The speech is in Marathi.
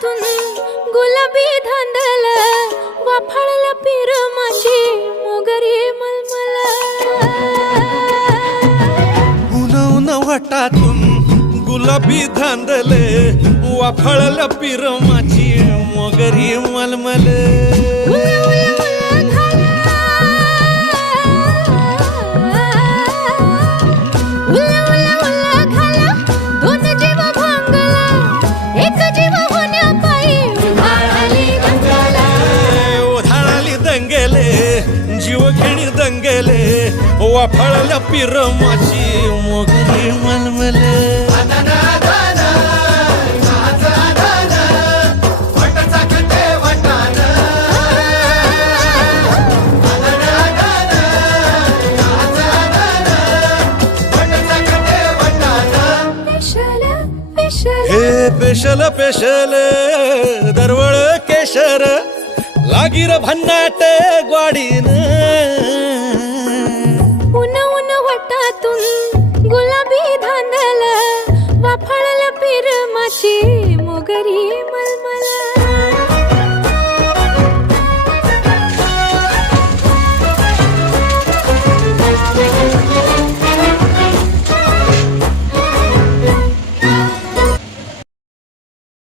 वटातून गुलाबी धांदल वाफाळला पिरमाची मोगरी मलमल उन उन वटातून गुलाबी धांदले वाफाळला पिरमाची मोगरी मलमल जीवघेणी दंगेले वाफाळल्या पिरमाची मोगरी मलमले हे पेशल पेशल दरवळ केशर लागीर भन्नाट ग्वाडीन उन उन वटातून गुलाबी धांदल वाफाळला पिरमाची मोगरी मलमल